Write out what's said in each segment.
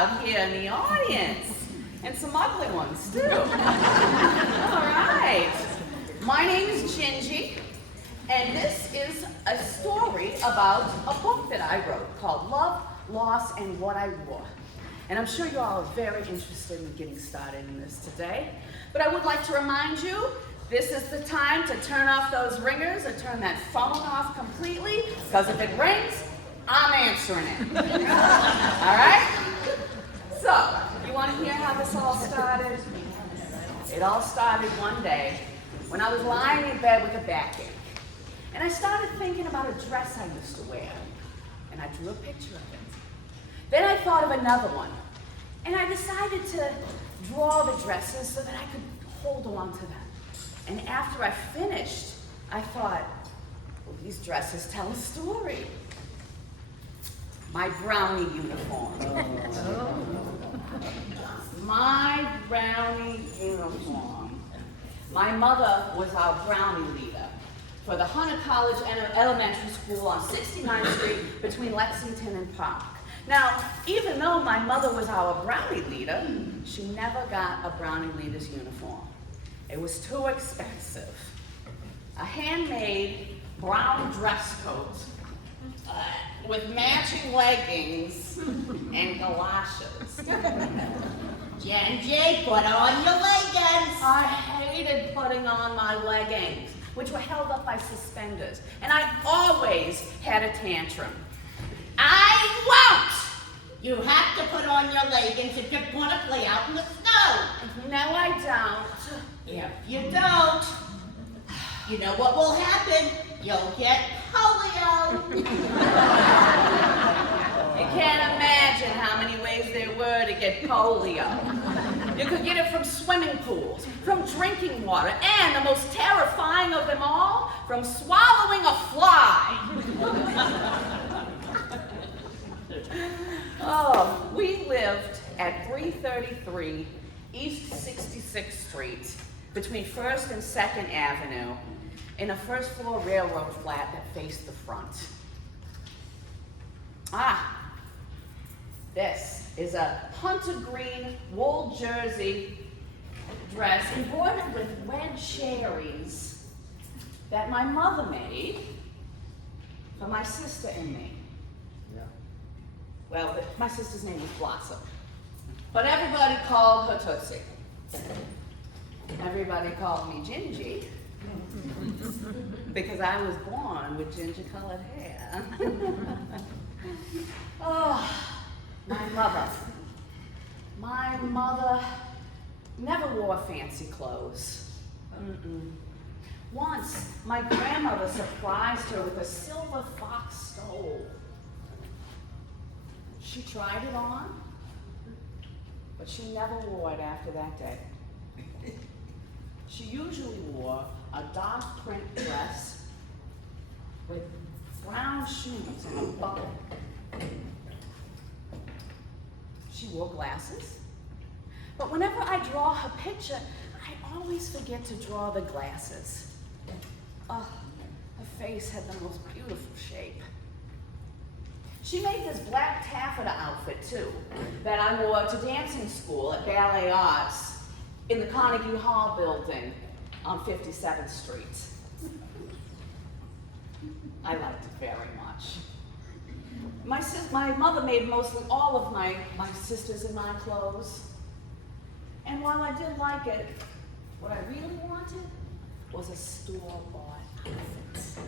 out here in the audience. And some ugly ones, too. All right. My name is Gingy, and this is a story about a book that I wrote called Love, Loss, and What I Wore. And I'm sure you all are very interested in getting started in this today. But I would like to remind you, this is the time to turn off those ringers or turn that phone off completely, because if it rings, I'm answering it. All right? So, you want to hear how this all started? It all started one day when I was lying in bed with a backache. And I started thinking about a dress I used to wear. And I drew a picture of it. Then I thought of another one. And I decided to draw the dresses so that I could hold on to them. And after I finished, I thought, well, these dresses tell a story. My brownie uniform. My brownie uniform. My mother was our brownie leader for the Hunter College Elementary School on 69th Street between Lexington and Park. Now, even though my mother was our brownie leader, she never got a brownie leader's uniform. It was too expensive. A handmade brown dress coat with matching leggings and galoshes. Gingy, put on your leggings. I hated putting on my leggings, which were held up by suspenders, and I always had a tantrum. I won't! You have to put on your leggings if you want to play out in the snow. No, I don't. If you don't, you know what will happen? You'll get polio. You can't imagine how many ways there were to get polio. You could get it from swimming pools, from drinking water, and the most terrifying of them all, from swallowing a fly. Oh, we lived at 333 East 66th Street, between 1st and 2nd Avenue, in a first-floor railroad flat that faced the front. This is a hunter green wool jersey dress embroidered with red cherries that my mother made for my sister and me. Well, my sister's name was Blossom, but everybody called her Tootsie. Everybody called me Gingy because I was born with ginger-colored hair. Oh, my mother never wore fancy clothes. Once, my grandmother surprised her with a silver fox stole. She tried it on, but she never wore it after that day. She usually wore a dark print dress with brown shoes and a buckle. She wore glasses, but whenever I draw her picture, I always forget to draw the glasses. Oh, her face had the most beautiful shape. She made this black taffeta outfit, too, that I wore to dancing school at Ballet Arts in the Carnegie Hall building on 57th Street. I liked it very much. My mother made mostly all of my sisters and my clothes. And while I did like it, what I really wanted was a store-bought outfit.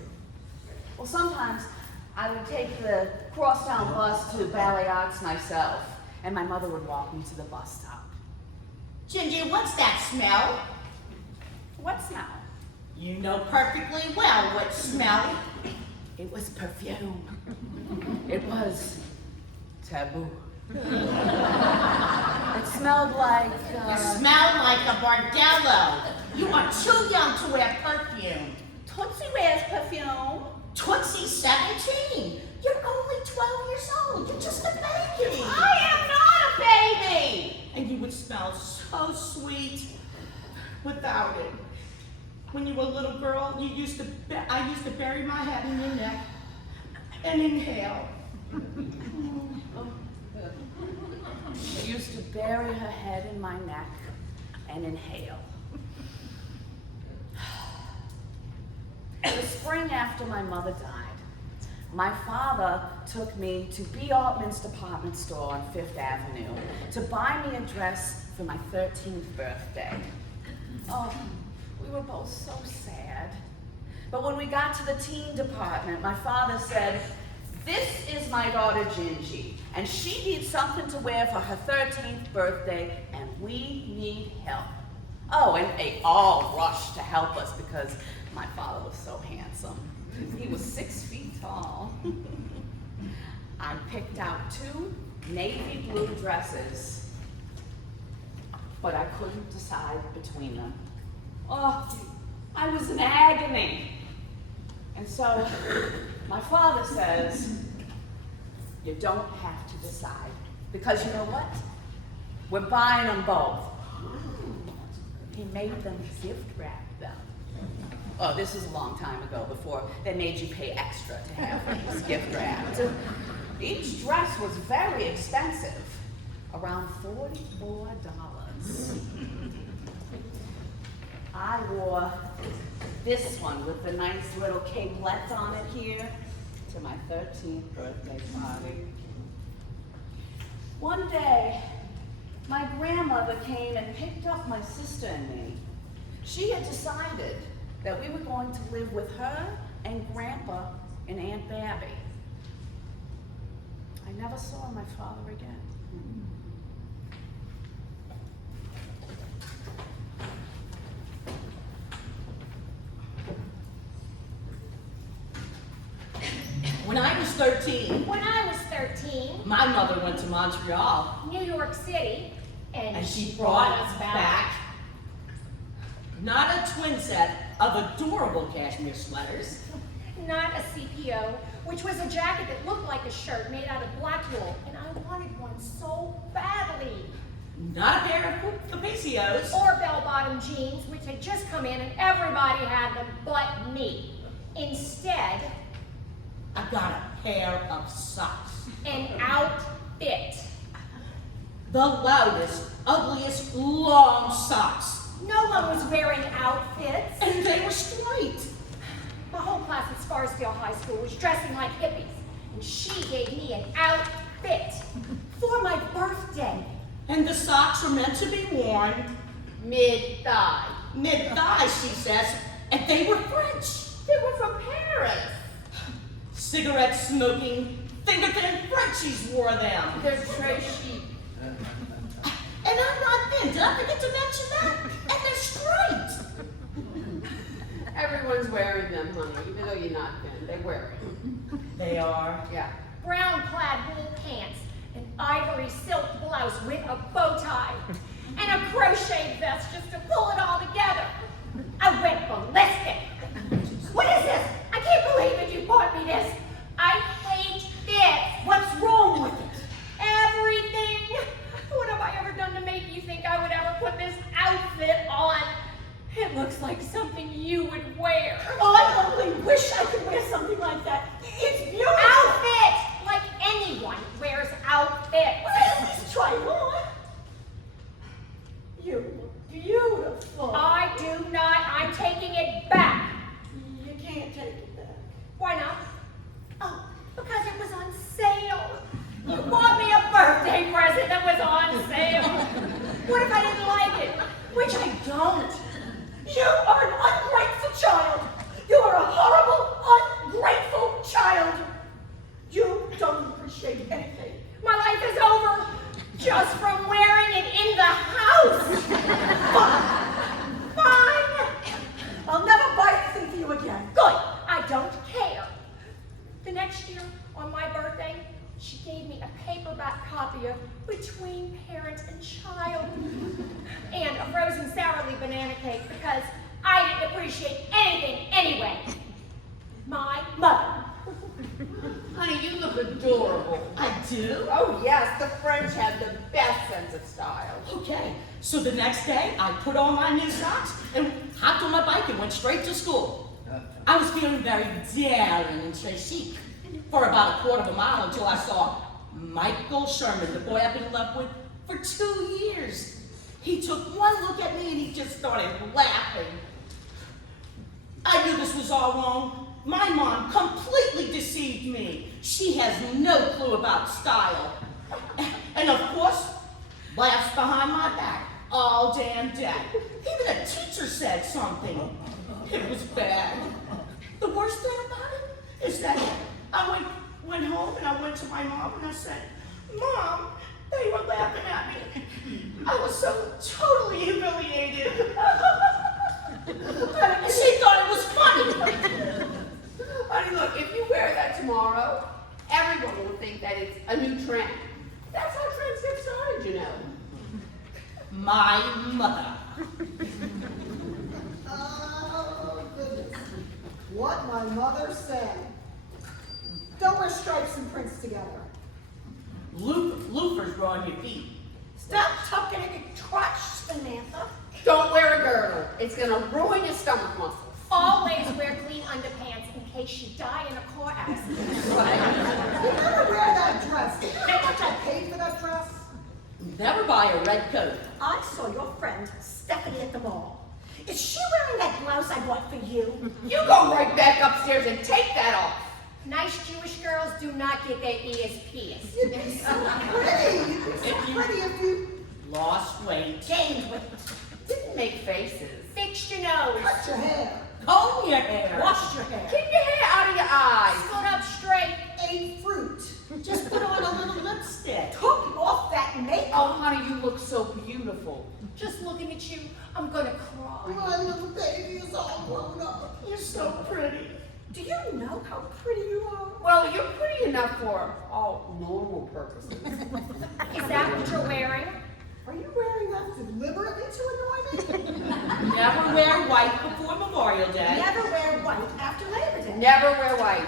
Well, sometimes I would take the crosstown bus to Ballet Arts myself, and my mother would walk me to the bus stop. Gingy, what's that smell? What smell? You know perfectly well what smell. It was perfume. It was taboo. It smelled like... You smell like a bordello. You are too young to wear perfume. Tootsie wears perfume. Tootsie's 17. You're only 12 years old. You're just a baby. I am not a baby. And you would smell so sweet without it. When you were a little girl, I used to bury my head in your neck and inhale. used to bury her head in my neck and inhale. The spring after my mother died, my father took me to B. Altman's department store on Fifth Avenue to buy me a dress for my 13th birthday. Oh, we were both so sad. But when we got to the teen department, my father said, "This is my daughter Gingy, and she needs something to wear for her 13th birthday, and we need help." Oh, and they all rushed to help us because my father was so handsome. He was 6 feet tall. I picked out 2 navy blue dresses, but I couldn't decide between them. Oh, I was in agony. And so my father says, "You don't have to decide, because you know what? We're buying them both." He made them gift wrap them. Oh, this was a long time ago, before they made you pay extra to have things gift wrapped. Each dress was very expensive, around $44. I wore this one with the nice little capelet on it here to my 13th birthday party. One day, my grandmother came and picked up my sister and me. She had decided that we were going to live with her and Grandpa and Aunt Babby. I never saw my father again. When I was 13, My mother went to Montreal. New York City, And she brought us back not a twin set of adorable cashmere sweaters. Not a CPO, which was a jacket that looked like a shirt made out of black wool, and I wanted one so badly. Not a pair of Capicios. Or bell-bottom jeans, which had just come in and everybody had them but me. Instead, I got a pair of socks. an outfit. The loudest, ugliest, long socks. No one was wearing outfits. And they were straight. My whole class at Scarsdale High School was dressing like hippies, and she gave me an outfit for my birthday. And the socks were meant to be worn Mid-thigh. mid-thigh, she says, and they were French. They were from Paris. Cigarette smoking, finger-thin Frenchies wore them. They're très chic. And I'm not thin. Did I forget to mention that? And they're straight. Everyone's wearing them, honey, even though you're not thin. They wear it. They are. Yeah. Brown plaid wool pants, an ivory silk blouse with a bow tie, and a crocheted vest just to pull it all together. I went ballistic. What is this? I can't believe that you bought me this. I hate this. What's wrong with it? Everything. What have I ever done to make you think I would ever put this outfit on? It looks like something you would wear. oh, I only wish I could wear something like that. It's beautiful. Outfit! Like anyone wears outfits. Well, at least try it on. You look beautiful. I do not. I'm taking it back. You can't take it back. Why not? Oh, because it was on sale. You bought me a birthday present that was on sale. What if I didn't like it? Which I don't. You are an ungrateful child. You are a horrible, ungrateful child. You don't appreciate anything. My life is over just from wearing it in the house. Fine. I'll never buy anything for you again. Good. I don't care. The next year, on my birthday, she gave me a paperback copy of Between Parent and Child and a frozen sourly banana cake because I didn't appreciate anything anyway. My mother. Honey, you look adorable. I do? Oh, yes, the French have the best sense of style. Okay. So the next day, I put on my new socks and hopped on my bike and went straight to school. I was feeling very daring and très chic for about a quarter of a mile until I saw Michael Sherman, the boy I've been in love with for for 2 years. He took one look at me and he just started laughing. I knew this was all wrong. My mom completely deceived me. She has no clue about style. And of course, laughs behind my back all damn day. Even a teacher said something. It was bad. The worst thing about it is that I went home and I went to my mom and I said, Mom, they were laughing at me. I was so totally humiliated. She thought it was funny. Honey, look, if you wear that tomorrow, everyone will think that it's a new trend. That's how trends get started, you know. My mother. Oh, goodness. What my mother said. Don't wear stripes and prints together. Loafers were on your feet. Stop tucking in your crotch, Samantha. Don't wear a girdle. It's gonna ruin your stomach muscles. Always wear clean underpants in case you die in a car accident. You never wear that dress. You know how much I paid for that dress? Never buy a red coat. I saw your friend Stephanie at the mall. Is she wearing that blouse I bought for you? You go right back upstairs and take that off. Nice Jewish girls do not get their ears pierced. You'd be so pretty. You'd be so pretty if you Lost weight. Gained weight. Didn't make faces. Fixed your nose. cut your hair. Comb your hair. Washed your hair. Keep your hair out of your eyes. Stood up straight. Ate fruit. Just put on a little lipstick. Took off that makeup. Oh, honey, you look so beautiful. Just looking at you, I'm gonna cry. My little baby is all grown up. You're so pretty. Do you know how pretty you are? Well, you're pretty enough for all normal purposes. Is that what you're wearing? Are you wearing that deliberately to annoy me? Never wear white before Memorial Day. Never wear white after Labor Day. Never wear white.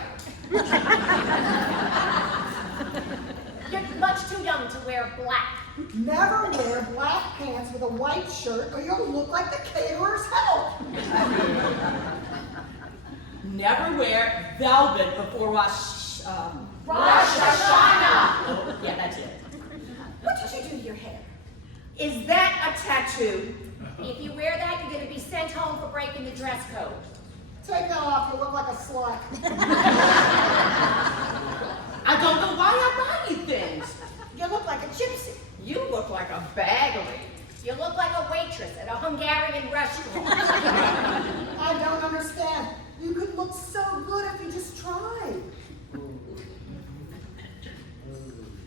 You're much too young to wear black. Never wear black pants with a white shirt or you'll look like the caterer's help. Never wear velvet before Rosh Hashanah. Oh, yeah, that's it. What did you do to your hair? Is that a tattoo? If you wear that, you're going to be sent home for breaking the dress code. Take that off, you look like a slut. I don't know why I buy you things. You look like a gypsy. You look like a baggly. You look like a waitress at a Hungarian restaurant. I don't understand. You could look so good if you just tried.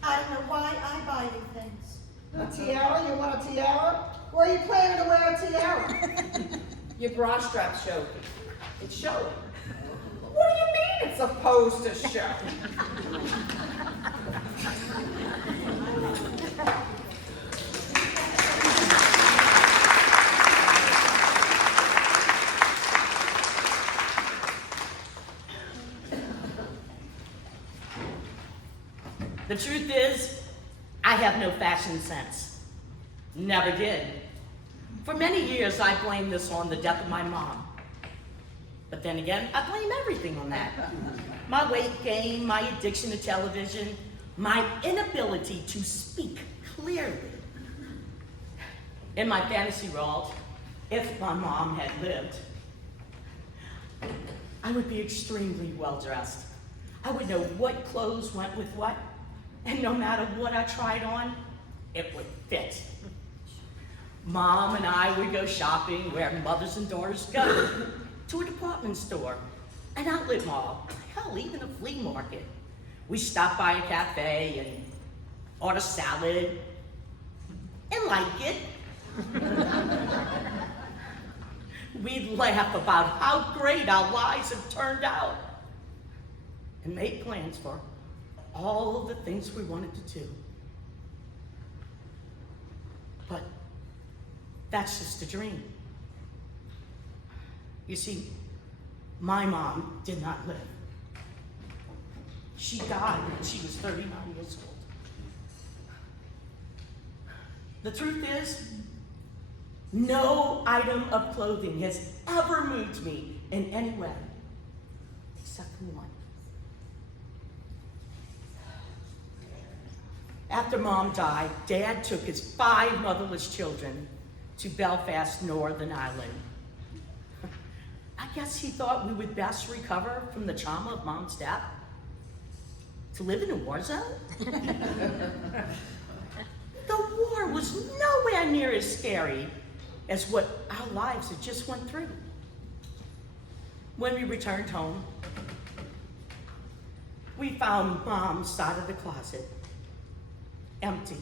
I don't know why I buy you things. A tiara? You want a tiara? Where are you planning to wear a tiara? Your bra strap showed. It's showing. What do you mean it's supposed to show? The truth is, I have no fashion sense. Never did. For many years, I blamed this on the death of my mom. But then again, I blame everything on that. My weight gain, my addiction to television, my inability to speak clearly. In my fantasy world, if my mom had lived, I would be extremely well-dressed. I would know what clothes went with what, and no matter what I tried on, it would fit. Mom and I would go shopping where mothers and daughters go, to a department store, an outlet mall, hell, even a flea market. We stop by a cafe and order salad and like it. We'd laugh about how great our lives have turned out and make plans for all of the things we wanted to do. But that's just a dream. You see, my mom did not live. She died when she was 39 years old. The truth is, no item of clothing has ever moved me in any way, except for one. After Mom died, Dad took his 5 motherless children to Belfast, Northern Ireland. I guess he thought we would best recover from the trauma of Mom's death. To live in a war zone? The war was nowhere near as scary as what our lives had just went through. When we returned home, we found Mom's side of the closet empty.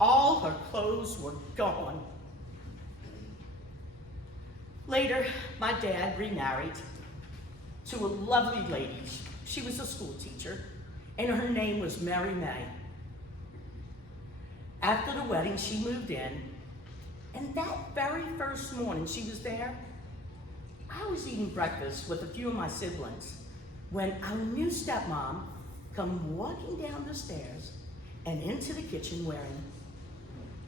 All her clothes were gone. Later, my dad remarried to a lovely lady. She was a school teacher, and her name was Mary May. After the wedding, she moved in, and that very first morning she was there, I was eating breakfast with a few of my siblings when our new stepmom come walking down the stairs and into the kitchen wearing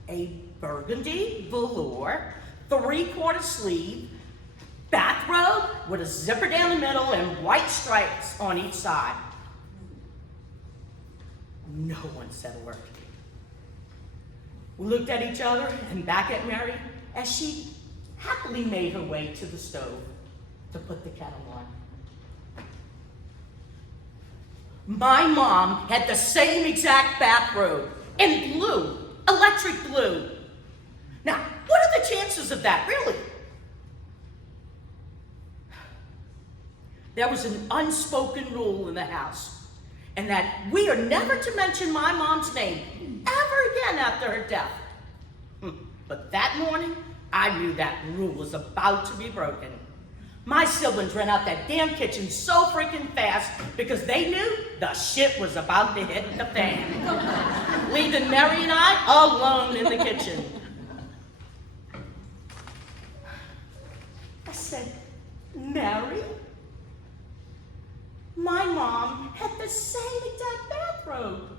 a burgundy velour, 3/4 sleeve bathrobe with a zipper down the middle and white stripes on each side. No one said a word. We looked at each other and back at Mary as she happily made her way to the stove to put the kettle on. My mom had the same exact bathrobe in blue, electric blue. Now, what are the chances of that, really? There was an unspoken rule in the house, and that we are never to mention my mom's name ever again after her death. But that morning, I knew that rule was about to be broken. My siblings ran out that damn kitchen so freaking fast because they knew the shit was about to hit the fan, leaving Mary and I alone in the kitchen. I said, Mary? My mom had the same exact bathrobe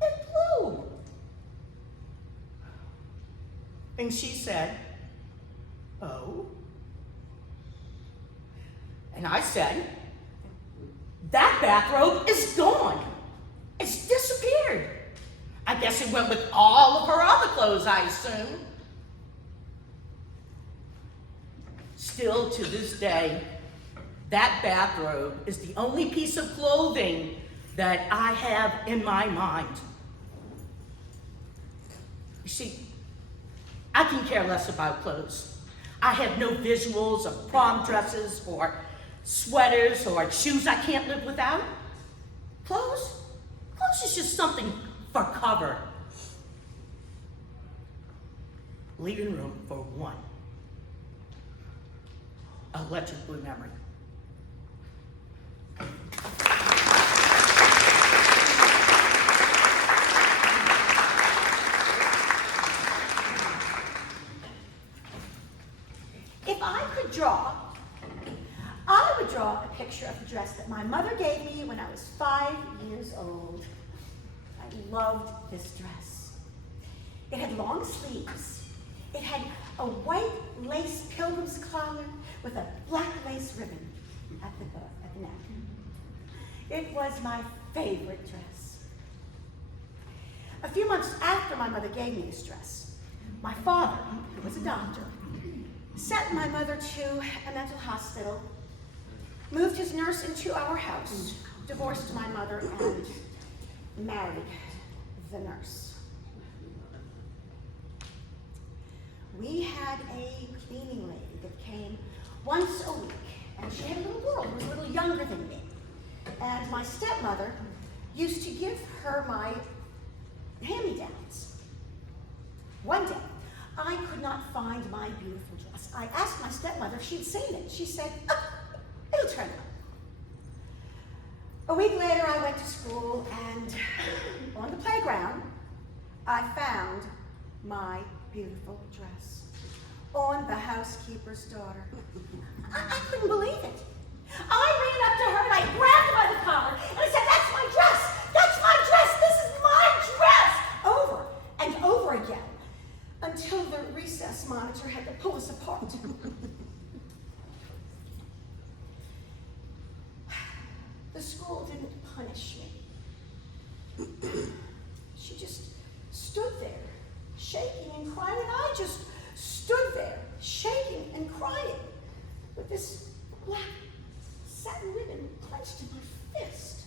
in blue. And she said, oh? And I said, that bathrobe is gone. It's disappeared. I guess it went with all of her other clothes, I assume. Still to this day, that bathrobe is the only piece of clothing that I have in my mind. You see, I can care less about clothes. I have no visuals of prom dresses or sweaters or shoes I can't live without. Clothes is just something for cover. Leaving room for one electric blue memory. If I could draw, I would draw a picture of the dress that my mother gave me when I was 5 years old. I loved this dress. It had long sleeves. It had a white lace pilgrim's collar with a black lace ribbon at the neck. It was my favorite dress. A few months after my mother gave me this dress, my father, who was a doctor, sent my mother to a mental hospital, moved his nurse into our house, divorced my mother, and married the nurse. We had a cleaning lady that came once a week, and she had a little girl who was a little younger than me. And my stepmother used to give her my hand-me-downs. One day, I could not find my beautiful dress. I asked my stepmother if she'd seen it. She said, oh, it'll turn up. A week later, I went to school, and on the playground, I found my beautiful dress on the housekeeper's daughter. I couldn't believe it. I ran up to her and I grabbed her by the collar and I said, that's my dress! That's my dress! This is my dress! Over and over again until the recess monitor had to pull us apart. The school didn't punish me. shaking and crying, and I just stood there, shaking and crying, with this black satin ribbon clenched in my fist.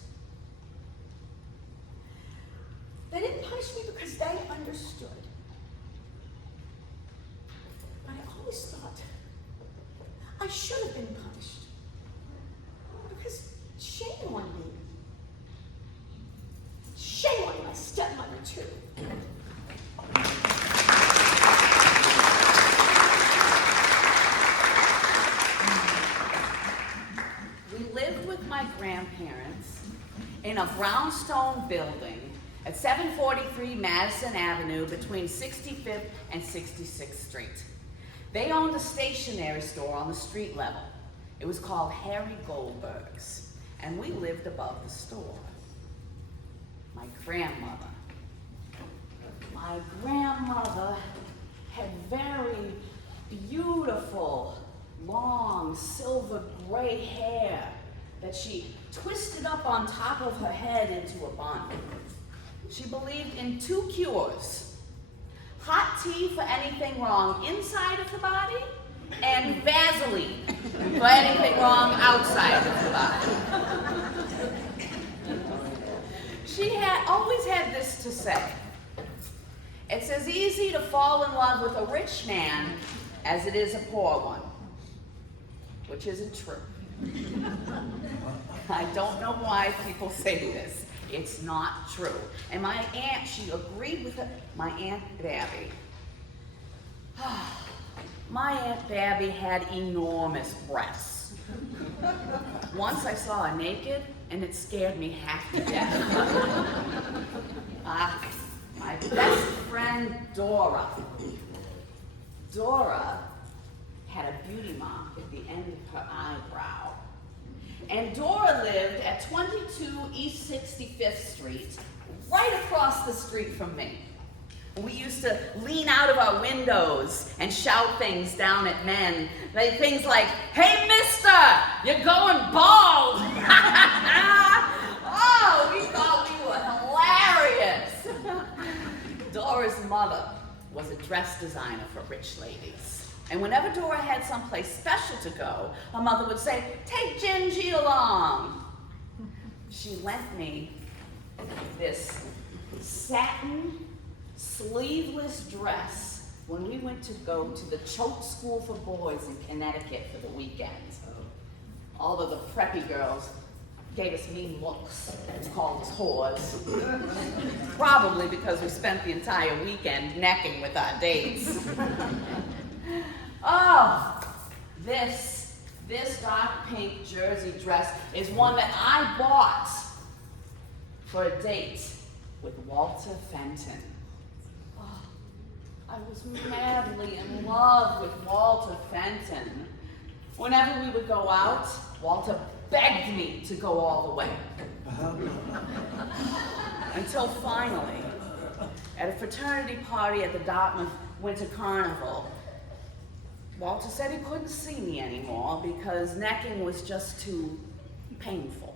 They didn't punish me because they understood. But I always thought I should have been punished. Because shame on me. Shame on my stepmother, too. We lived with my grandparents in a brownstone building at 743 Madison Avenue between 65th and 66th Street. They owned a stationery store on the street level. It was called Harry Goldberg's, and we lived above the store. My grandmother had very beautiful, long, silver gray hair that she twisted up on top of her head into a bun. She believed in two cures: hot tea for anything wrong inside of the body, and Vaseline for anything wrong outside of the body. She had always had this to say: it's as easy to fall in love with a rich man as it is a poor one. Which isn't true. I don't know why people say this. It's not true. And my aunt, she agreed with it. My Aunt Babby. My Aunt Babby had enormous breasts. Once I saw her naked, and it scared me half to death. My best friend, Dora. Dora had a beauty mark at the end of her eyebrow. And Dora lived at 22 East 65th Street, right across the street from me. We used to lean out of our windows and shout things down at men. Things like, "Hey, mister, you're going bald." Oh, we thought we were hilarious. Dora's mother was a dress designer for rich ladies. And whenever Dora had someplace special to go, her mother would say, "Take Gingy along." She lent me this satin sleeveless dress when we went to go to the Choate School for Boys in Connecticut for the weekend. All of the preppy girls gave us mean looks and called us whores. Probably because we spent the entire weekend necking with our dates. Oh, this dark pink jersey dress is one that I bought for a date with Walter Fenton. Oh, I was madly in love with Walter Fenton. Whenever we would go out, Walter begged me to go all the way. Until finally, at a fraternity party at the Dartmouth Winter Carnival, Walter said he couldn't see me anymore because necking was just too painful.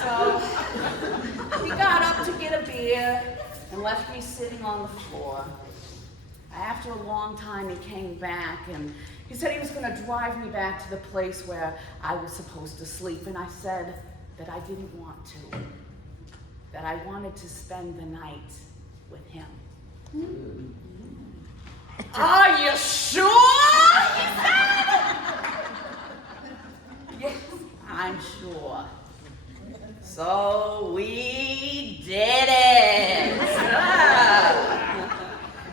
So he got up to get a beer and left me sitting on the floor. After a long time, he came back and he said he was going to drive me back to the place where I was supposed to sleep. And I said that I didn't want to, that I wanted to spend the night with him. Are you sure? He said. Yes, I'm sure. So we did it.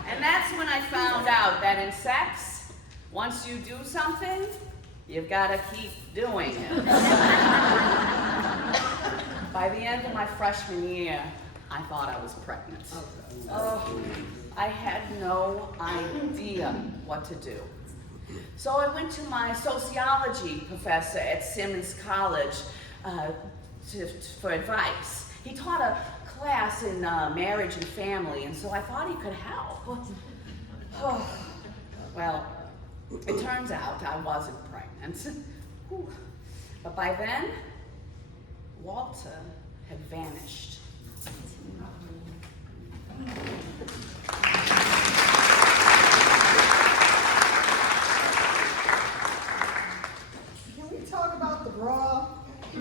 And that's when I found out that in sex, once you do something, you've got to keep doing it. By the end of my freshman year, I thought I was pregnant. Oh, I had no idea what to do. So I went to my sociology professor at Simmons College for advice. He taught a class in marriage and family, and so I thought he could help. Oh, well, it turns out I wasn't pregnant. But by then, Walter had vanished. Can we talk about the bra?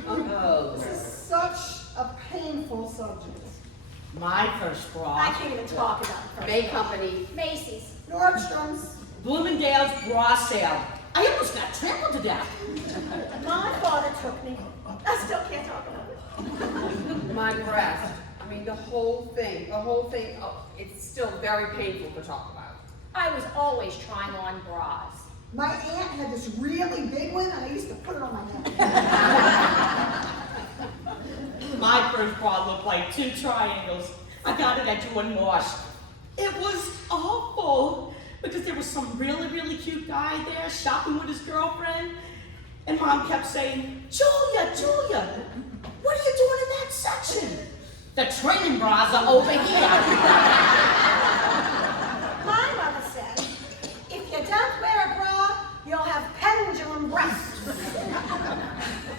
Oh. This is such a painful subject. My first I bra. can't even talk about it. May Company. Macy's. Nordstrom's. Bloomingdale's bra sale. I almost got trampled to death. My father took me. I still can't talk about it. My breast. I mean, the whole thing, oh, it's still very painful to talk about. I was always trying on bras. My aunt had this really big one, and I used to put it on my neck. My first bra looked like 2 triangles. I got it at Jewel Wash. It was awful because there was some really, really cute guy there shopping with his girlfriend. And Mom kept saying, Julia, Julia, what are you doing in that section? The training bras are over here. My mother said, if you don't wear a bra, you'll have pendulum breasts.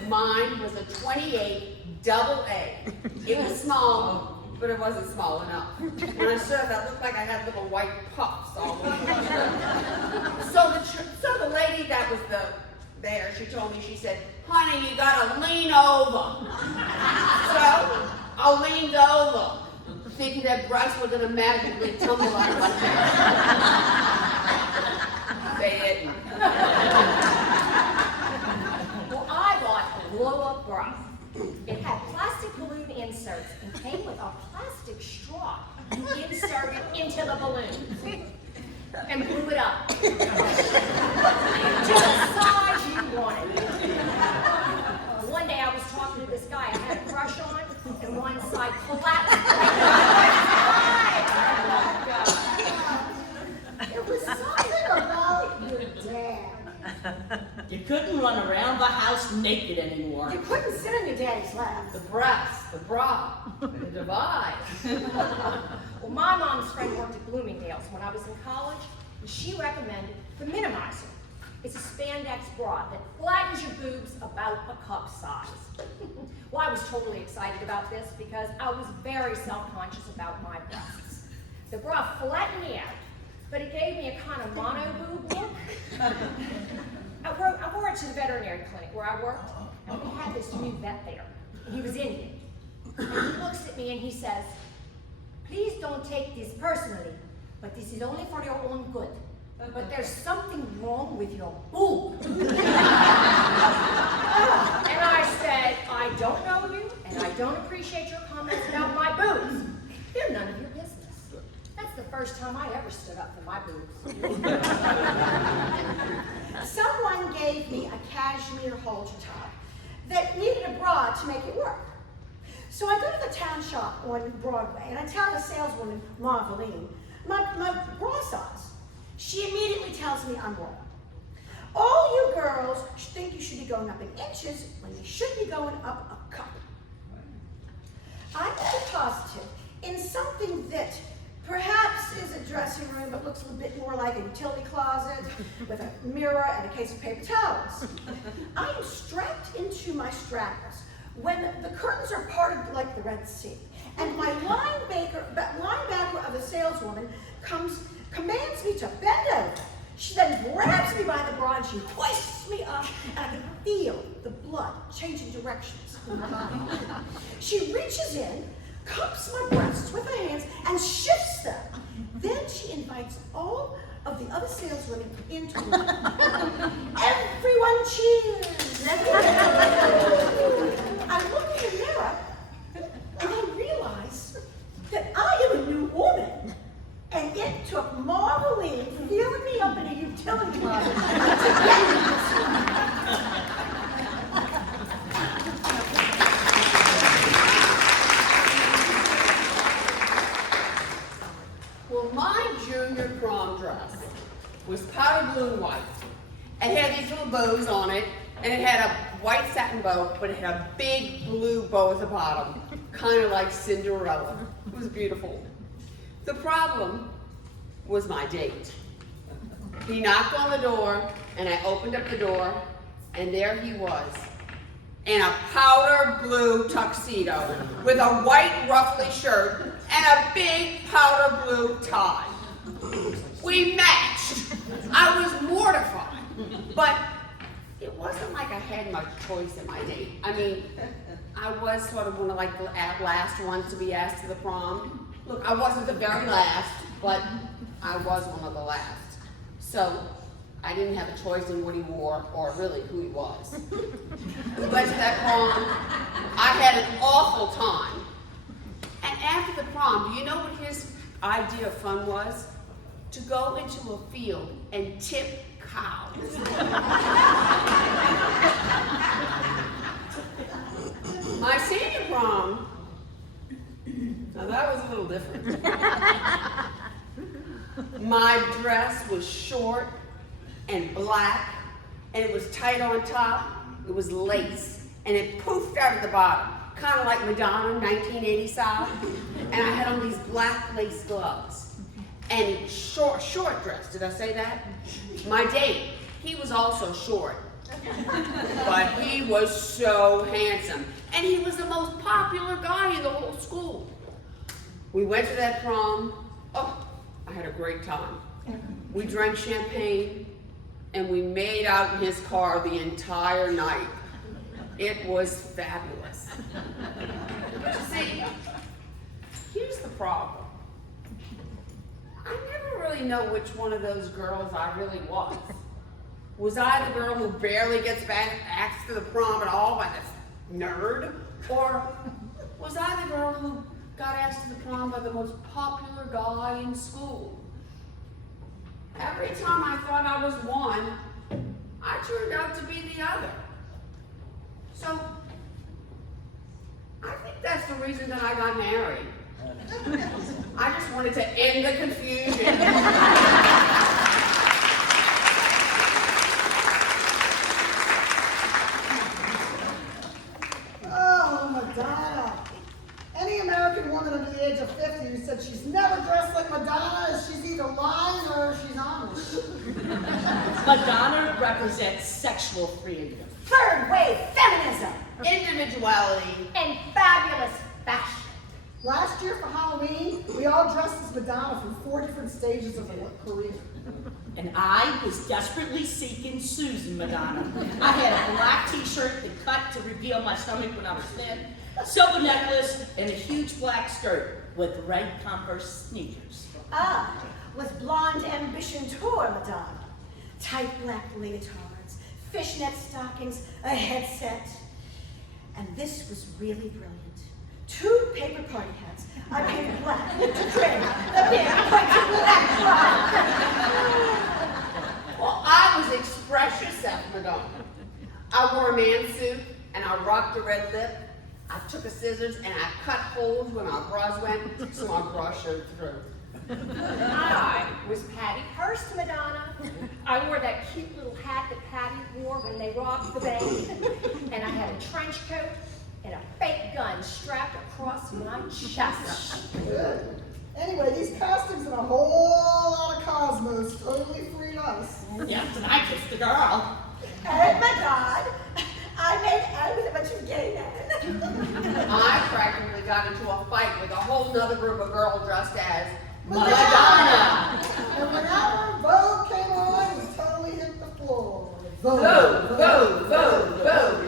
Mine was a 28 double A. It was small, but it wasn't small enough. When I served, I looked like I had little white puffs all over my shirt. So the lady that was there, she told me, she said, honey, you gotta lean over. So I leaned over, thinking that breasts were gonna magically tumble out of my chest. They didn't. Well, I bought a blow-up bra. It had plastic balloon inserts and came with a plastic straw inserted into the balloon and blew it up to the size you wanted. One day I was talking to this guy I had a crush on, and one side collapsed. It was something about your dad. You couldn't run around the house naked anymore. You couldn't sit on your daddy's lap. The breast, the bra, the divide. Well, my mom's friend worked at Bloomingdale's when I was in college, and she recommended the Minimizer. It's a spandex bra that flattens your boobs about a cup size. Well, I was totally excited about this because I was very self-conscious about my breasts. The bra flattened me out, but it gave me a kind of mono-boob look. I wore it to the veterinary clinic where I worked, and we had this new vet there. He was Indian. And he looks at me and he says, please don't take this personally, but this is only for your own good. But there's something wrong with your boob. And I said, I don't know you, and I don't appreciate your comments about my boobs. They're none of your business. That's the first time I ever stood up for my boobs. Someone gave me a cashmere halter top that needed a bra to make it work. So I go to the town shop on Broadway and I tell the saleswoman, Marveline, my bra size. She immediately tells me I'm wrong. All you girls think you should be going up in inches when you should be going up a cup. I'm very positive in something that perhaps is a dressing room but looks a little bit more like a utility closet with a mirror and a case of paper towels. I am strapped into my strappers when the curtains are parted like the Red Sea, and my linebacker of a saleswoman commands me to bend over. She then grabs me by the bra and she hoists me up, and I can feel the blood changing directions in my body. She reaches in, cups my breasts with her hands, and shifts them. Then she invites all of the other saleswomen into the room. Everyone cheers. I look in the mirror and I realize that I am a new woman. And it took Marveline feeling me up in a utility closet to get me this one. Well, my junior prom dress was powder blue and white. It had these little bows on it, and it had a white satin bow, but it had a big blue bow at the bottom, kind of like Cinderella. It was beautiful. The problem was my date. He knocked on the door, and I opened up the door, and there he was. in a powder blue tuxedo with a white ruffly shirt and a big powder blue tie. We matched. I was mortified, but it wasn't like I had much choice in my date. I mean, I was sort of one of like the last ones to be asked to the prom. Look, I wasn't the very last, but I was one of the last. So I didn't have a choice in what he wore or really who he was. We went to that prom. I had an awful time. And after the prom, do you know what his idea of fun was? To go into a field and tip cows. My senior prom, now that was a little different. My dress was short and black, and it was tight on top. It was lace, and it poofed out at the bottom, kind of like Madonna, 1980 style. And I had on these black lace gloves. And short dress, did I say that? My date, he was also short, but he was so handsome. And he was the most popular guy in the whole school. We went to that prom. Oh, I had a great time. We drank champagne and we made out in his car the entire night. It was fabulous. But you see, here's the problem. I never really know which one of those girls I really was. Was I the girl who barely gets asked to the prom at all by this nerd? Or was I the girl who got asked to the prom by the most popular guy in school? Every time I thought I was one, I turned out to be the other. So, I think that's the reason that I got married. I just wanted to end the confusion. Oh, Madonna. Any American woman under the age of 50 who said she's never dressed like Madonna, she's either lying or she's honest. Madonna represents sexual freedom. Third wave feminism Individuality. And fabulous fashion. Last year for Halloween, we all dressed as Madonna from 4 different stages of her career. And I was desperately seeking Susan Madonna. I had a black t-shirt that cut to reveal my stomach when I was thin, silver necklace, and a huge black skirt with red Converse sneakers. I was blonde ambition tour Madonna. Tight black leotards, fishnet stockings, a headset. And this was really brilliant. 2 paper party hats. I painted black to trim the big pointed black one. Well, I was expressive as Madonna. I wore a man suit and I rocked a red lip. I took a scissors and I cut holes where my bras went so my bra showed through. I was Patty Hearst Madonna. I wore that cute little hat that Patty wore when they robbed the bank. And I had a trench coat and a fake gun strapped across my chest. Good. Anyway, these costumes and a whole lot of cosmos totally freed us. Yes, and I kissed the girl. Oh my God, I made out with a bunch of gay men. I practically got into a fight with a whole nother group of girls dressed as Madonna. And whenever Vogue came on, we totally hit the floor. Vogue, Vogue, Vogue, Vogue, Vogue.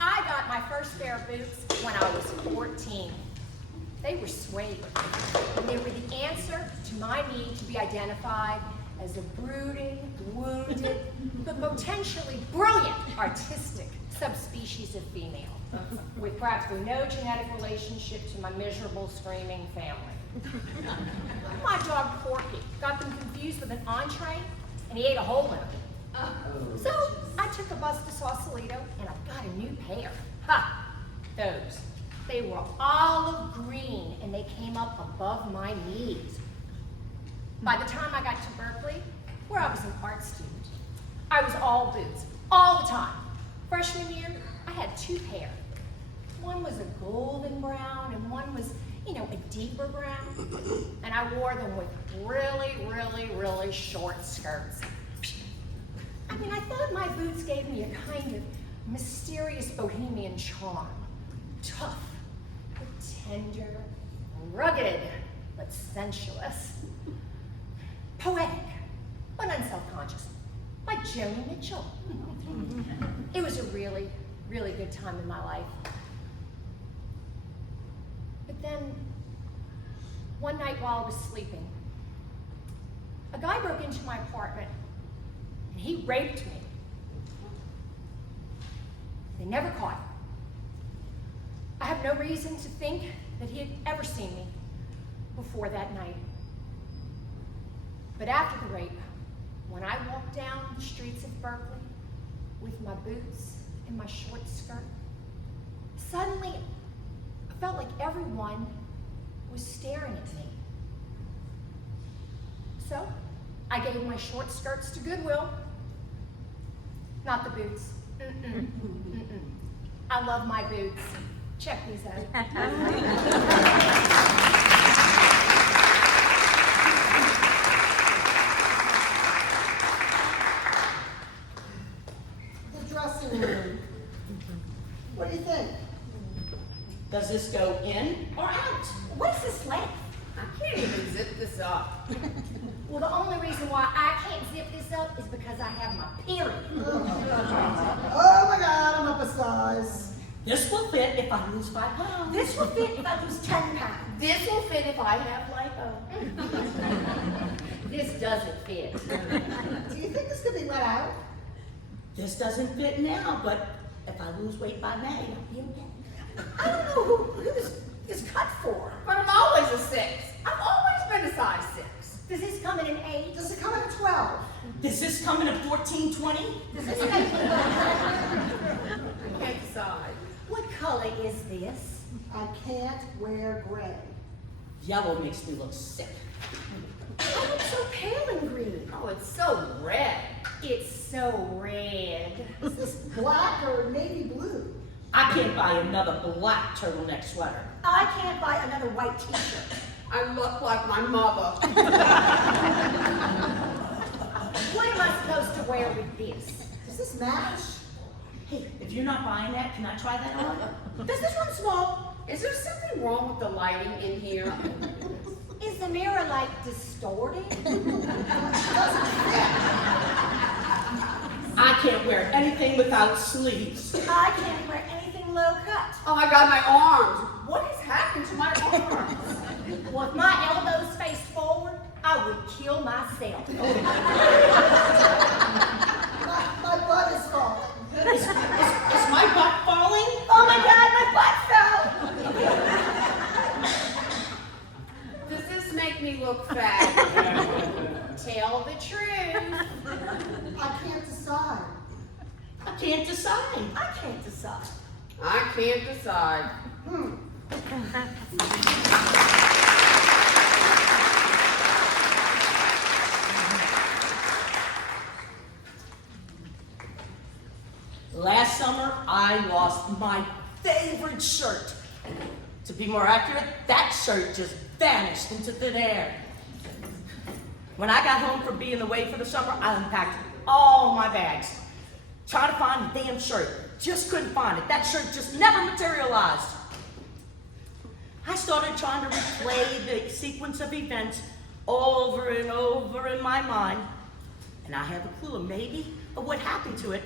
I got my first pair of boots when I was 14. They were suede, and they were the answer to my need to be identified as a brooding, wounded, but potentially brilliant artistic subspecies of female, with practically no genetic relationship to my miserable, screaming family. My dog Porky got them confused with an entree, and he ate a hole in it. So I took a bus to Sausalito, and I got a new pair. Ha! Those. They were olive green, and they came up above my knees. By the time I got to Berkeley, where I was an art student, I was all boots, all the time. Freshman year, I had 2 pair. One was a golden brown, and one was, a deeper brown. And and I wore them with really, really, really short skirts. I mean, I thought my boots gave me a kind of mysterious bohemian charm. Tough, but tender, rugged, but sensuous. Poetic, but unselfconscious, like Joni Mitchell. It was a really, really good time in my life. But then, one night while I was sleeping, a guy broke into my apartment and he raped me. They never caught him. I have no reason to think that he had ever seen me before that night. But after the rape, when I walked down the streets of Berkeley with my boots and my short skirt, suddenly I felt like everyone was staring at me. So I gave my short skirts to Goodwill, not the boots. I love my boots. Check these out. The dressing room. What do you think? Does this go in or out? What's this length? I can't even zip this up. Well, the only reason why I can't zip this up is because I have my period. Oh my God, I'm up a size. This will fit if I lose 5 pounds. This will fit if I lose 10 pounds. This will fit if I have lipo. This doesn't fit. Do you think this could be let out? This doesn't fit now, but if I lose weight by May, I'll be okay. I don't know who this is cut for. But I'm always a 6. I've always been a size 6. Does this come in an 8? Does it come in a 12? Does this come in a 14, 20? Does this make me I can't decide. What color is this? I can't wear gray. Yellow makes me look sick. Oh, it's so pale and green. Oh, it's so red. It's so red. Is this black or navy blue? I can't buy another black turtleneck sweater. I can't buy another white t-shirt. I look like my mother. What am I supposed to wear with this? Does this match? Hey, if you're not buying that, can I try that on? Does this one small? Is there something wrong with the lighting in here? Is the mirror like distorted? I can't wear anything without sleeves. I can't wear anything low cut. Oh my God, my arms. What has happened to my arms? Well, if my elbows faced forward, I would kill myself. My butt is falling. Is my butt falling? Oh my God, my butt fell! Does this make me look fat? Tell the truth. I can't decide. I can't decide. I can't decide. I can't decide. Last summer, I lost my favorite shirt. To be more accurate, that shirt just vanished into thin air. When I got home from being away for the summer, I unpacked all my bags, trying to find the damn shirt. Just couldn't find it. That shirt just never materialized. I started trying to replay the sequence of events over and over in my mind, and I have a clue maybe of what happened to it.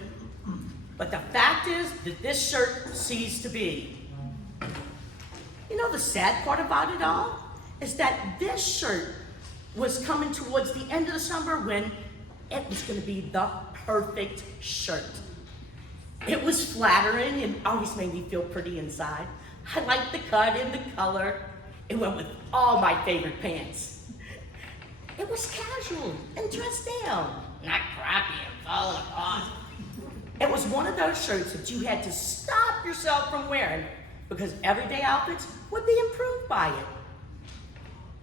But the fact is that this shirt ceased to be. You know the sad part about it all? Is that this shirt was coming towards the end of the summer when it was going to be the perfect shirt. It was flattering and always made me feel pretty inside. I liked the cut and the color. It went with all my favorite pants. It was casual and dressed down, not crappy and falling apart. It was one of those shirts that you had to stop yourself from wearing because everyday outfits would be improved by it.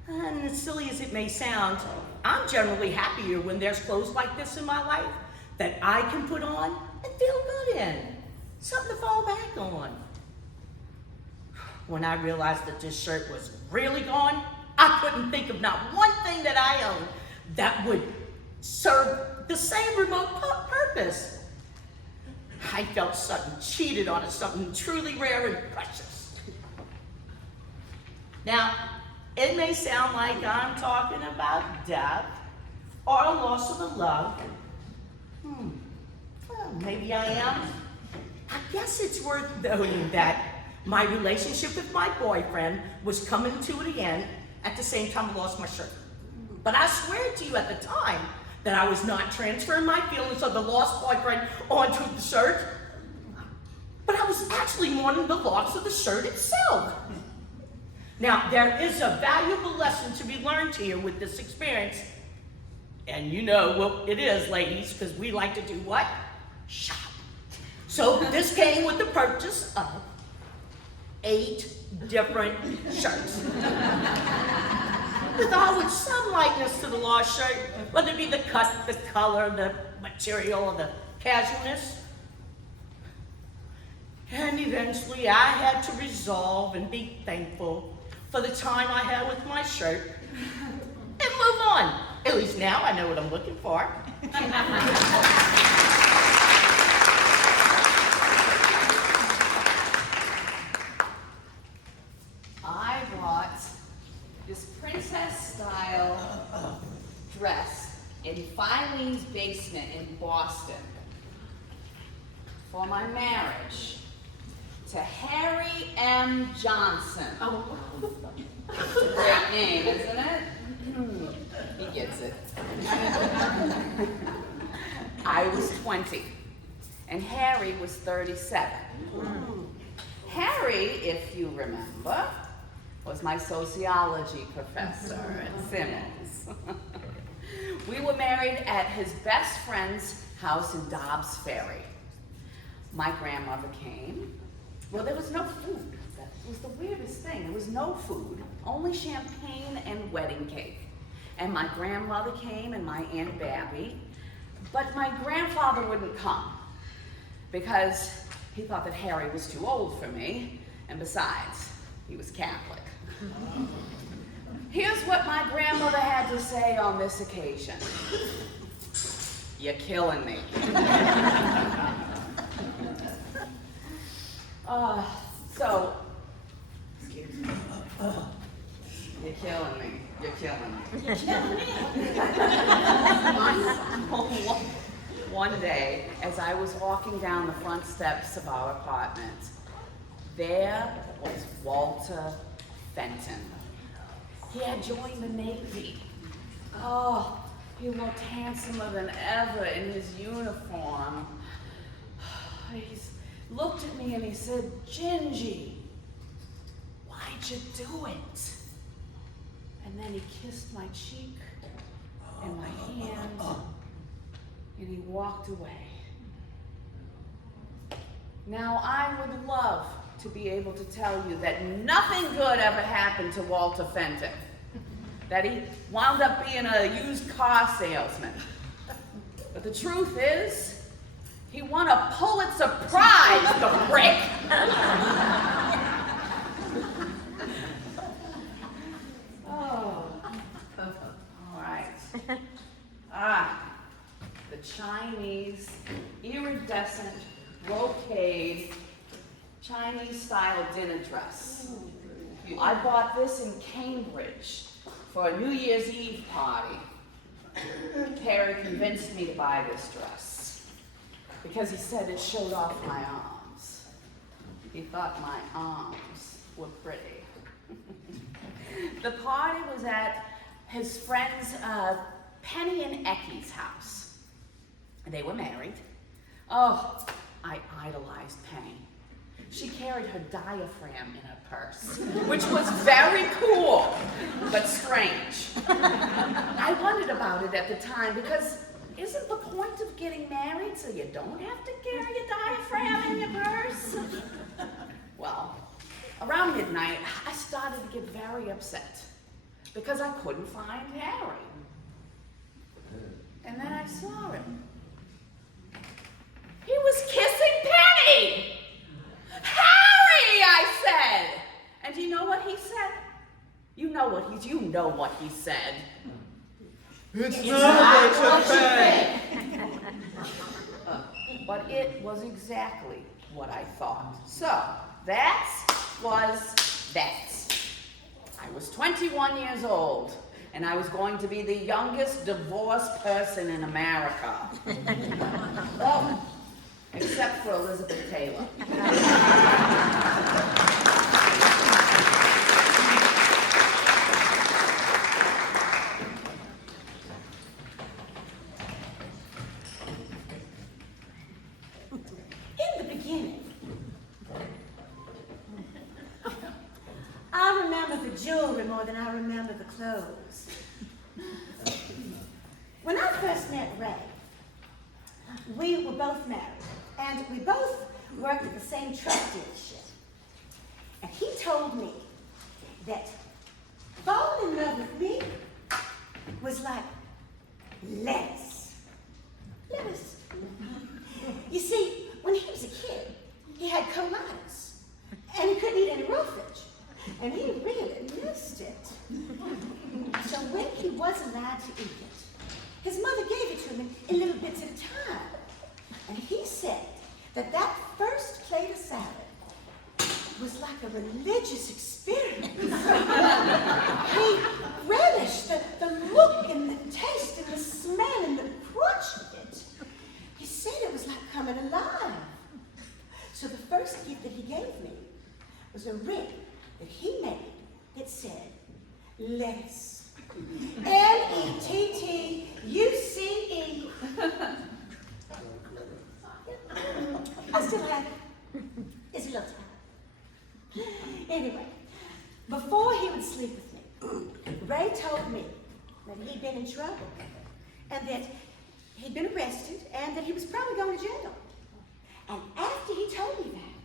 And as silly as it may sound, I'm generally happier when there's clothes like this in my life that I can put on and feel good in. Something to fall back on. When I realized that this shirt was really gone, I I couldn't think of not one thing that I owned that would serve the same remote purpose. I felt something cheated on as something truly rare and precious. Now, it may sound like I'm talking about death or a loss of a love. Well, maybe I am. I guess it's worth noting that my relationship with my boyfriend was coming to the end at the same time I lost my shirt. But I swear to you at the time that I was not transferring my feelings of the lost boyfriend onto the shirt, but I was actually mourning the loss of the shirt itself. Now, there is a valuable lesson to be learned here with this experience. And you know what it is, ladies, because we like to do what? Shop. So this came with the purchase of 8 different shirts. With all with some likeness to the lost shirt, whether it be the cut, the color, the material, or the casualness. And eventually I had to resolve and be thankful for the time I had with my shirt and move on. At least now I know what I'm looking for. I bought this princess-style dress in Filene's basement in Boston for my marriage to Harry M. Johnson. Oh, It's a great name, isn't it? He gets it. I was 20, and Harry was 37. Harry, if you remember, was my sociology professor at Simmons. We were married at his best friend's house in Dobbs Ferry. My grandmother came. Well, there was no food. That was the weirdest thing. There was no food, only champagne and wedding cake. And my grandmother came and my Aunt Babby, but my grandfather wouldn't come because he thought that Harry was too old for me, and besides, he was Catholic. Here's what my grandmother had to say on this occasion. You're killing me. Excuse me. You're killing me. You're killing me. You're killing me. One day, as I was walking down the front steps of our apartment, there was Walter Fenton. He had joined the Navy. Oh, he looked handsomer than ever in his uniform. He looked at me and he said, "Gingy, why'd you do it?" And then he kissed my cheek and my hand, and he walked away. Now, I would love to be able to tell you that nothing good ever happened to Walter Fenton, that he wound up being a used car salesman. But the truth is, he won a Pulitzer Prize, the brick. Oh, all right. The Chinese iridescent brocade Chinese-style dinner dress. I bought this in Cambridge for a New Year's Eve party. Harry convinced me to buy this dress because he said it showed off my arms. He thought my arms were pretty. The party was at his friend's Penny and Ecky's house. They were married. Oh, I idolized Penny. She carried her diaphragm in her purse, which was very cool, but strange. I wondered about it at the time because isn't the point of getting married so you don't have to carry a diaphragm in your purse? Well, around midnight, I started to get very upset because I couldn't find Harry. And then I saw him. He was kissing Penny! "Harry!" I said. And do you know what he said? You know what he said. It's not what you think. But it was exactly what I thought. So, that was that. I was 21 years old, and I was going to be the youngest divorced person in America. Well, except for Elizabeth Taylor. In the beginning, I remember the jewelry more than I remember the clothes. When I first met Ray, we were both married, and we both worked at the same truck dealership. And he told me that falling in love with me was like lettuce. Lettuce. You see, when he was a kid, he had colitis, and he couldn't eat any roughage, and he really missed it. So when he was allowed to eat it, his mother gave it to him in little bits at a time. And he said that that first plate of salad was like a religious experience. He relished the look and the taste and the smell and the crunch of it. He said it was like coming alive. So the first gift that he gave me was a ring that he made that said, lettuce. Lettuce. I still have it. It's a little tired. Anyway, before he would sleep with me, Ray told me that he'd been in trouble and that he'd been arrested and that he was probably going to jail. And after he told me that,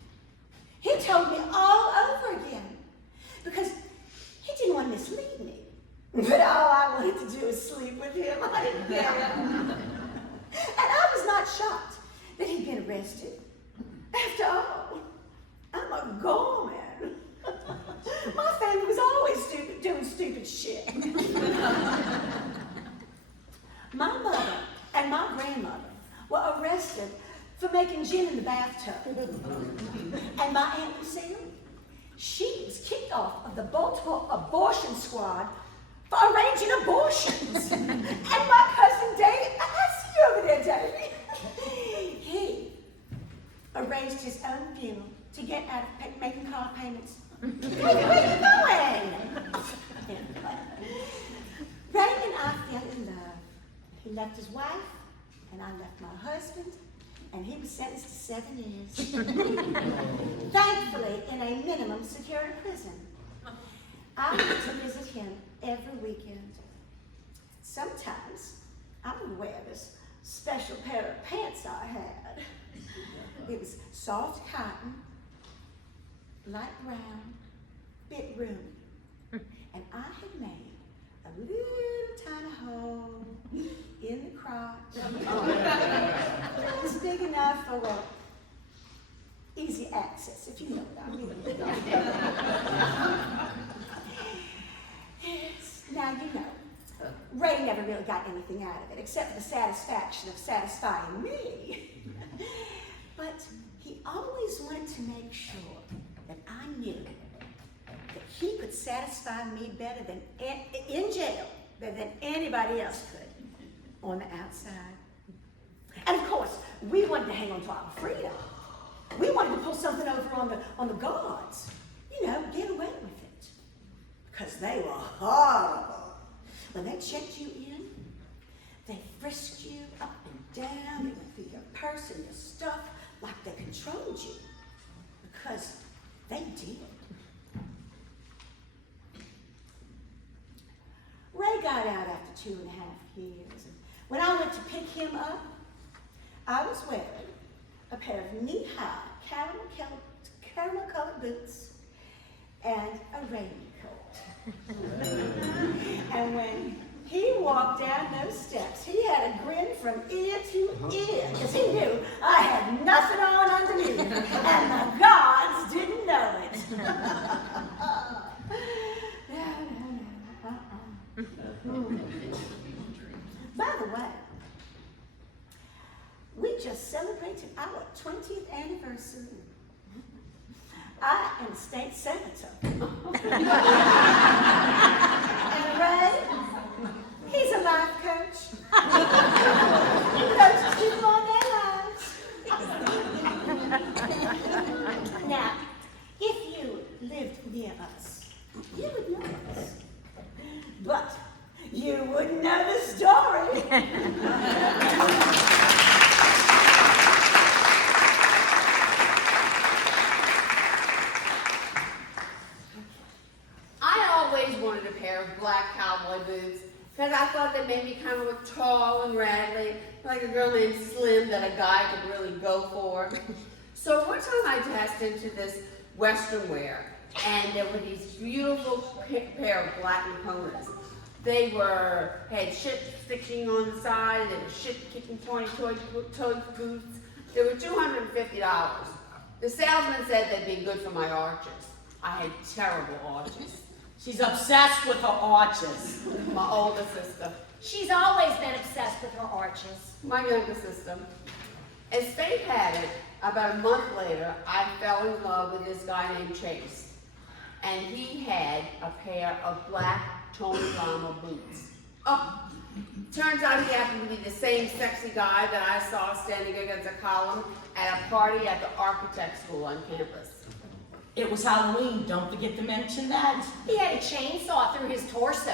he told me all over again because he didn't want to mislead me. But all I wanted to do was sleep with him. I didn't care. And I was not shocked that he'd been arrested. After all, I'm a gorman. My family was always doing stupid shit. My mother and my grandmother were arrested for making gin in the bathtub. And my Aunt Lucille, she was kicked off of the Baltimore abortion squad for arranging abortions. And my cousin David, I see you over there, David. He arranged his own funeral to get out of making car payments. Where are you going? Ray and I fell in love. He left his wife, and I left my husband, and he was sentenced to 7 years. Thankfully, in a minimum security prison. I went to visit him every weekend. Sometimes I would wear this special pair of pants I had. It was soft cotton, light brown, bit roomy. And I had made a little tiny hole in the crotch. Just big enough for easy access, if you know what I mean. Yes. Now you know, Ray never really got anything out of it, except for the satisfaction of satisfying me. But he always wanted to make sure that I knew that he could satisfy me better than, in jail, better than anybody else could on the outside. And of course, we wanted to hang on to our freedom. We wanted to pull something over on the guards. You know, get away with it. Because they were horrible. When they checked you in, they frisked you up and down. They went through your purse and your stuff like they controlled you. Because they did. Ray got out after 2.5 years. And when I went to pick him up, I was wearing a pair of knee-high caramel-colored boots and a raincoat. And when he walked down those steps, he had a grin from ear to ear, because he knew I had nothing on underneath, and the gods didn't know it. By the way, we just celebrated our 20th anniversary. I am state senator. And Ray, he's a life coach. He coaches people on their lives. Now, if you lived near us, you would know us. But you wouldn't know the story. I always wanted a pair of black cowboy boots because I thought they made me kind of look tall and raggedy, like a girl named Slim that a guy could really go for. So one time I danced into this Western wear, and there were these beautiful pair of black Laconas. They had shit sticking on the side, and they were shit-kicking pointy-toed boots. They were $250. The salesman said they'd be good for my arches. I had terrible arches. She's obsessed with her arches. My older sister. She's always been obsessed with her arches. My younger sister. As fate had it, about a month later, I fell in love with this guy named Chase. And he had a pair of black Tony Lama boots. Oh, turns out he happened to be the same sexy guy that I saw standing against a column at a party at the architect school on campus. It was Halloween, don't forget to mention that. He had a chainsaw through his torso.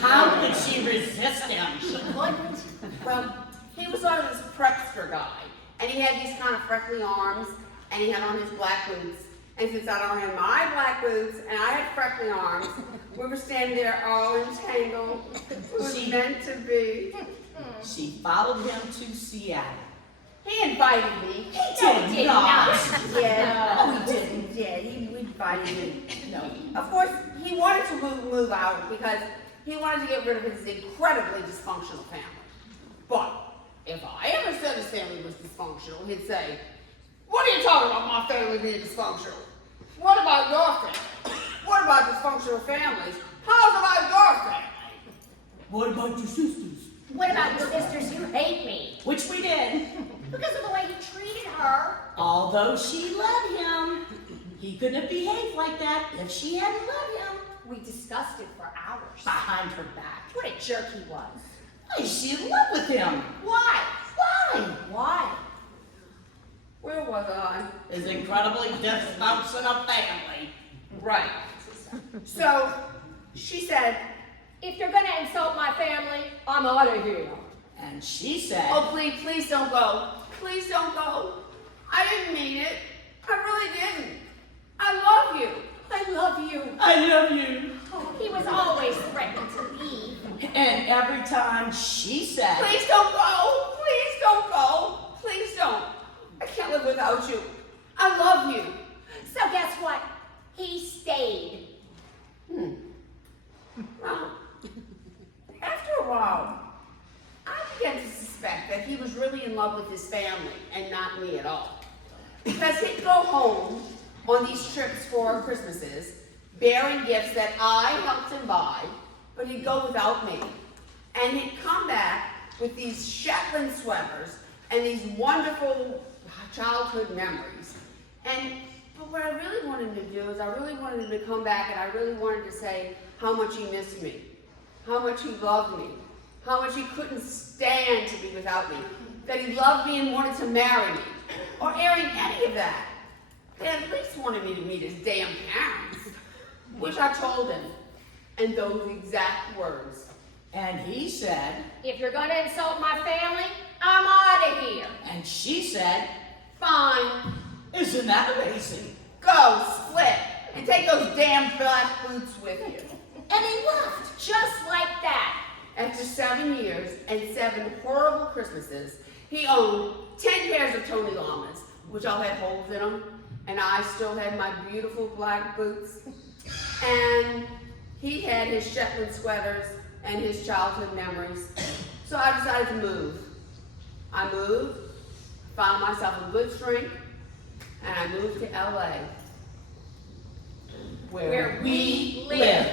How could she resist him? She couldn't. Well, he was sort of this prepster guy, and he had these kind of freckly arms, and he had on his black boots. And since I don't have my black boots, and I had freckly arms, we were standing there all entangled. It was meant to be. She followed him to Seattle. He invited me. He did not. Yeah. Oh, he didn't. Yeah, he invited me. No. Of course, he wanted to move out because he wanted to get rid of his incredibly dysfunctional family. But if I ever said his family was dysfunctional, he'd say, "What are you talking about my family being dysfunctional? What about your family? What about dysfunctional families? How's about your family? What about your sisters? What about your sisters who hate me? Which we did. Because of the way you treated her. Although she loved him, he couldn't have behaved like that if she hadn't loved him. We discussed it for hours. Behind her back. What a jerk he was. Why is she in love with him? Why? Why? Why? Where was I?" His incredibly dysfunctional family. Right. So she said, If you're gonna insult my family, I'm out of here. And she said, "Oh, please don't go. Please don't go. I didn't mean it. I really didn't. I love you. I love you." I love you. He was always threatening to leave. And every time she said, "Please don't go. Please don't go. Please don't. I can't live without you. I love you." So guess what? He stayed. Well, after a while, I began to suspect that he was really in love with his family and not me at all. Because he'd go home on these trips for Christmases, bearing gifts that I helped him buy, but he'd go without me. And he'd come back with these Shetland sweaters and these wonderful childhood memories. But what I really wanted him to do is I really wanted him to come back, and I really wanted to say how much he missed me, how much he loved me, how much he couldn't stand to be without me, that he loved me and wanted to marry me, or airing any of that. He at least wanted me to meet his damn parents, which I told him, in those exact words. and he said, If you're gonna insult my family, I'm out of here. and she said, Fine, isn't that amazing? go, split, and take those damn black boots with you. And he left just like that. After 7 years and 7 horrible Christmases, he owned 10 pairs of Tony Lamas, which all had holes in them, and I still had my beautiful black boots. And he had his Shetland sweaters and his childhood memories. So I decided to move. I moved, found myself a good shrink, and I moved to LA, where we live.